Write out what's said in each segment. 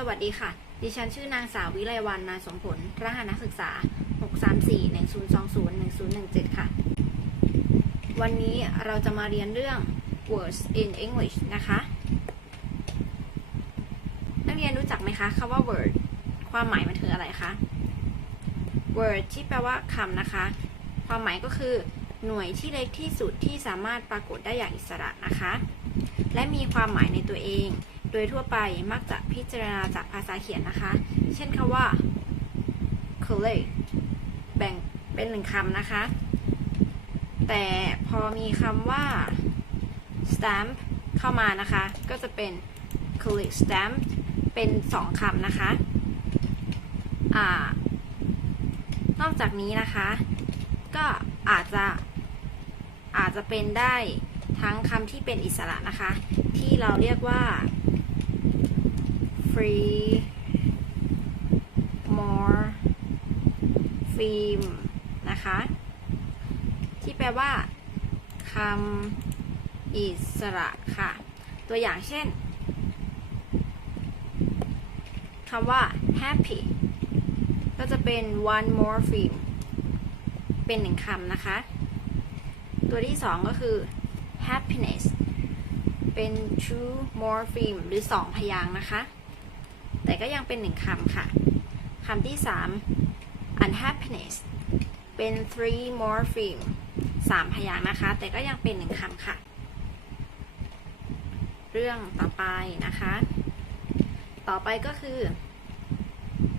สวัสดีค่ะ ดิฉันชื่อนางสาววิไลวันนาสมผล รหัสนักศึกษา 63410201017 ค่ะ วันนี้เราจะมาเรียนเรื่อง words in English นะคะ นักเรียนรู้จักไหมคะคำว่า word ความหมายมันคืออะไรคะ word ที่แปลว่าคำนะคะ ความหมายก็คือ หน่วยที่เล็กที่สุดที่สามารถปรากฏได้อย่างอิสระนะคะ และมีความหมายในตัวเอง ดยทั่วไปมักจะพิจารณาจากภาษาเขียนนะคะ เช่นคำว่า collect แบ่งเป็นหนึ่งคำนะคะ แต่พอมีคำว่า stamp เข้ามานะคะ ก็จะเป็น collect stamp เป็นสองคำนะคะอนอกจากนี้นะคะ ก็อาจจะอาจจะเป็นได้ทั้งคำที่เป็นอิสระนะคะ ที่เราเรียกว่า free more film นะคะ ที่แปลว่าคำอิสระค่ะ ตัวอย่างเช่นคำว่า happy ก็จะเป็น one more film เป็นหนึ่งคำนะคะ ตัวที่สองก็คือ happiness เป็น two morpheme หรือสองพยางค์นะคะ แต่ก็ยังเป็นหนึ่งคำค่ะคำที่สาม unhappiness เป็น three morpheme สามพยางค์นะคะ แต่ก็ยังเป็นหนึ่งคำค่ะ เรื่องต่อไปนะคะ ต่อไปก็คือ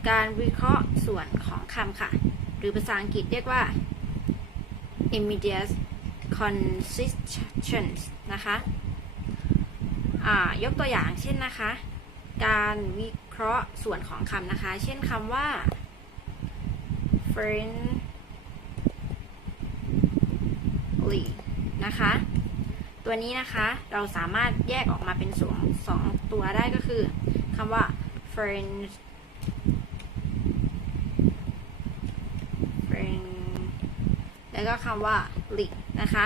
การวิเคราะห์ส่วนของคำค่ะ หรือภาษาอังกฤษเรียกว่า immediate consistence นะคะ ยกตัวอย่างเช่นนะคะ การวิเคราะห์ส่วนของคำนะคะ เช่นคำว่า friendly นะคะ ตัวนี้นะคะเราสามารถแยกออกมาเป็นสองสองตัวได้ก็คือคำว่า friend friend แล้วก็คำว่า lead นะคะ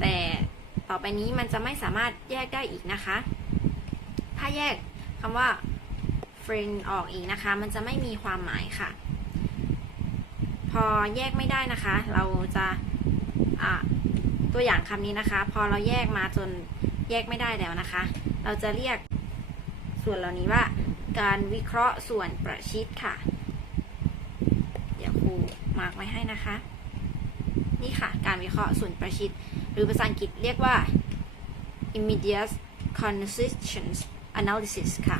แต่ต่อไปนี้มันจะไม่สามารถแยกได้อีกนะคะ ถ้าแยกคำว่า friend ออกอีกนะคะ มันจะไม่มีความหมายค่ะ พอแยกไม่ได้นะคะ เราจะอะตัวอย่างคำนี้นะคะ พอเราแยกมาจนแยกไม่ได้แล้วนะคะ เราจะเรียกส่วนเหล่านี้ว่า การวิเคราะห์ส่วนประชิดค่ะ เดี๋ยวครูมาร์กไว้ให้นะคะ นี่ค่ะ การวิเคราะห์ส่วนประชิด หรือภาษาอังกฤษเรียกว่า immediate consistence analysis ค่ะ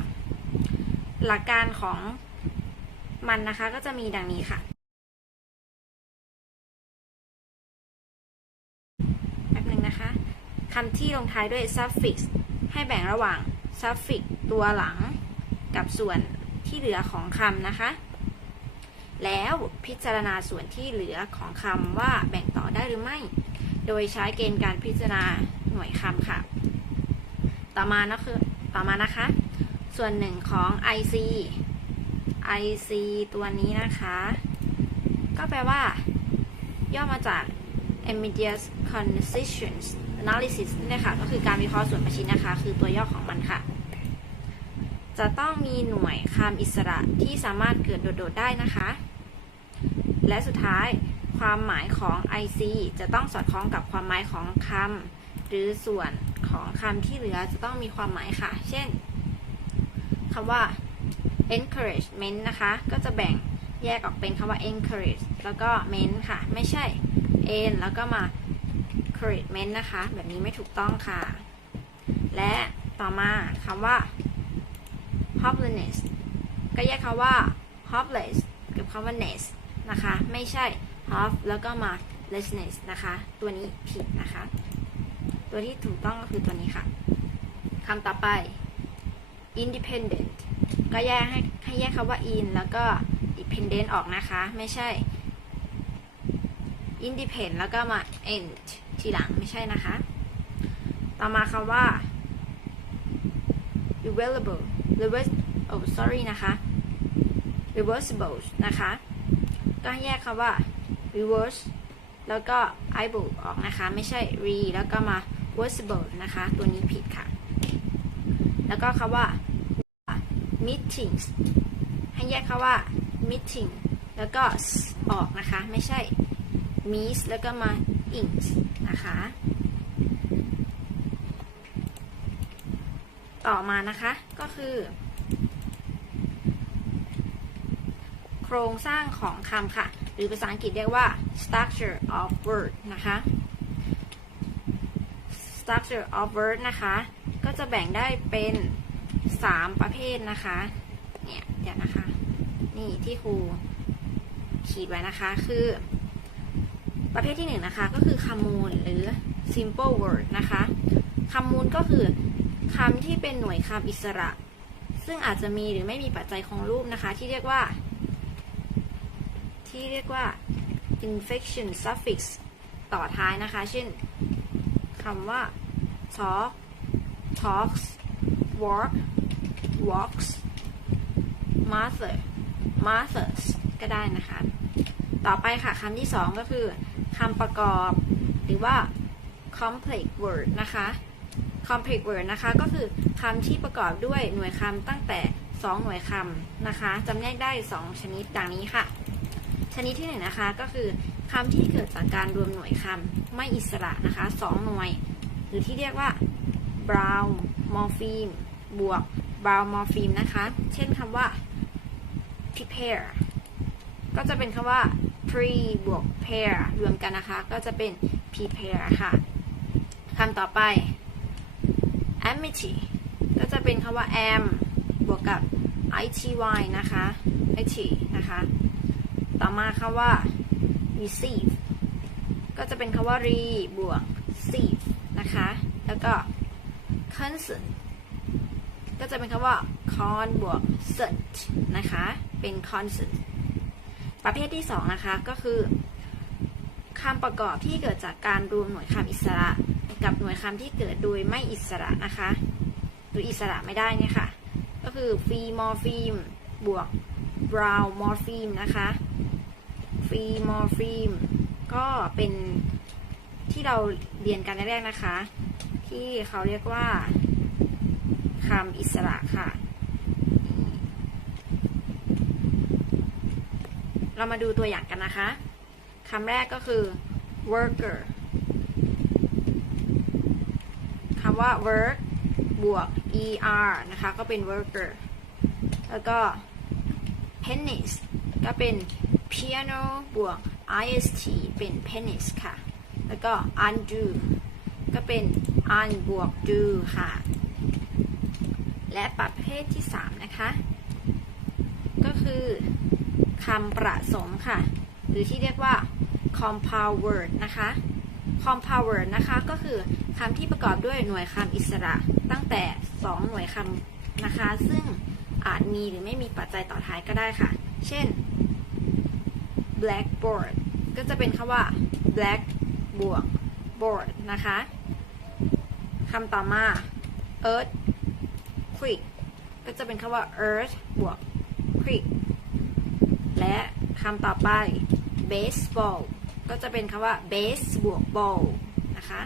หลักการของมันนะคะก็จะมีดังนี้ค่ะแป๊บหนึ่งนะคะคำที่ลงท้ายด้วย suffix ให้แบ่งระหว่าง suffix ตัวหลังกับส่วนที่เหลือของคำนะคะ แล้วพิจารณาส่วนที่เหลือของคำว่าแบ่งต่อได้หรือไม่ โดยใช้เกณฑ์การพิจารณาหน่วยคำค่ะ ต่อมานะคือ ต่อมานะคะ ส่วนหนึ่งของ IC IC ตัวนี้นะคะ ก็แปลว่า ย่อมาจาก immediate consistence analysis นี่นะคะก็คือการวิเคราะห์ส่วนประชิดนะคะ คือตัวย่อของมันค่ะ จะต้องมีหน่วยคำอิสระที่สามารถเกิดโดดๆได้นะคะ และสุดท้ายความหมายของ IC จะต้องสอดคล้องกับความหมายของคำ หรือส่วนของคำที่เหลือจะต้องมีความหมายค่ะ เช่นคำว่า encouragement นะคะ ก็จะแบ่งแยกออกเป็นคำว่า encourage แล้วก็ ment ค่ะ ไม่ใช่ en แล้วก็มา encouragement นะคะ แบบนี้ไม่ถูกต้องค่ะ และต่อมาคำว่า hopelessness ก็แยกคำว่า hopeless กับคำว่า ness นะคะ ไม่ใช่ hop แล้วก็มา lessness นะคะ ตัวนี้ผิดนะคะ ตัวที่ถูกต้องก็คือตัวนี้ค่ะคำต่อไป independent ก็แยกให้ให้แยกคำว่า in แล้วก็ dependent ออกนะคะ ไม่ใช่ independent แล้วก็มา end ทีหลังไม่ใช่นะคะ ต่อมาคำว่า reversible reverse oh sorry นะคะ reversible นะคะ ก็แยกคำว่า reverse แล้วก็ able ออกนะคะ ไม่ใช่ re แล้วก็มา reversible นะคะ ตัวนี้ผิดค่ะ แล้วก็คำว่า meetings ให้แยกคาว่า meeting แล้วก็ออกนะคะ ไม่ใช่ meet แล้วก็มา ings นะคะ ต่อมานะคะก็คือ โครงสร้างของคำค่ะ หรือภาษาอังกฤษเรียกว่า structure of word นะคะ structure of word นะคะ ก็จะแบ่งได้เป็น 3 ประเภทนะคะ เนี่ยเดี๋ยวนะคะ นี่ที่ครูขีดไว้นะคะคือ ประเภทที่1นนะคะ ก็คือคำมูลหรือ simple word นะคะคำมูลก็คือคำที่เป็นหน่วยคำอิสระ ซึ่งอาจจะมีหรือไม่มีปัจจัยของรูปนะคะ ที่เรียกว่า ที่เรียกว่า inflection suffix ต่อท้ายนะคะ เช่นำว่า talk talks walk walks mother mothers ก็ได้นะคะ ต่อไปค่ะคำที่2ก็คือคำประกอบหรือว่า complex word นะคะ complex word นะคะก็คือคำที่ประกอบด้วยหน่วยคำตั้งแต่ 2 หน่วยคำนะคะจำแนกได้ 2 ชนิดดังนี้ค่ะ ชนิดที่1นงนะคะก็คือคำที่เกิดจากการรวมหน่วยคำ ไม่อิสระนะคะ 2 หน่วย หรือที่เรียกว่า brown morpheme บวก brown morpheme นะคะ เช่นคำว่า prepare ก็จะเป็นคำว่า pre บวก pair รวมกันนะคะ ก็จะเป็น prepare ค่ะคำต่อไป amity ก็จะเป็นคำว่า am บวกกับ ity นะคะ ity นะคะ ต่อมาคำว่า receive ก็จะเป็นคำว่า re บวก sieve นะคะ แล้วก็ consent ก็จะเป็นคำว่า con บวก sent นะคะ เป็น consent ประเภทที่ 2 นะคะ ก็คือคำประกอบที่เกิดจากการรวมหน่วยคำอิสระ กับหน่วยคำที่เกิดโดยไม่อิสระนะคะหรืออิสระไม่ได้เนี่ยค่ะ ก็คือ free morpheme บวก brown morpheme นะคะ free morpheme ก็เป็นที่เราเรียนกันแรกๆนะคะ ที่เขาเรียกว่าคำอิสระค่ะ เรามาดูตัวอย่างกันนะคะคำแรกก็คือ worker คำว่า work บวก er นะคะ ก็เป็น worker แล้วก็ penis ก็เป็น piano บวก ist เป็น penis ค่ะ แล้วก็ undo ก็เป็น un บวก do ค่ะ และประเภทที่ 3 นะคะ ก็คือคำประสมค่ะ หรือที่เรียกว่า compound word นะคะ compound word นะคะก็คือคำที่ประกอบด้วยหน่วยคำอิสระตั้งแต่ 2 หน่วยคำนะคะ ซึ่งอาจมีหรือไม่มีปัจจัยต่อท้ายก็ได้ค่ะ เช่น blackboard ก็จะเป็นคำว่า black บวก board นะคะคำต่อมา earth quick ก็จะเป็นคำว่า earth บวก quick และคำต่อไป baseball ก็จะเป็นคำว่า base บวก ball นะคะ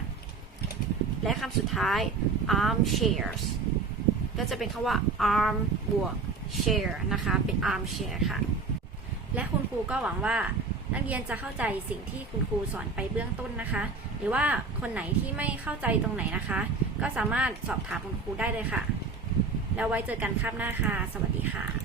และคำสุดท้าย armchairs ก็จะเป็นคำว่า arm บวก chair นะคะ เป็น armchair ค่ะและ ก็หวังว่านักเรียนจะเข้าใจสิ่งที่คุณครูสอนไปเบื้องต้นนะคะ หรือว่าคนไหนที่ไม่เข้าใจตรงไหนนะคะ ก็สามารถสอบถามคุณครูได้เลยค่ะ แล้วไว้เจอกันคาบหน้าค่ะ สวัสดีค่ะ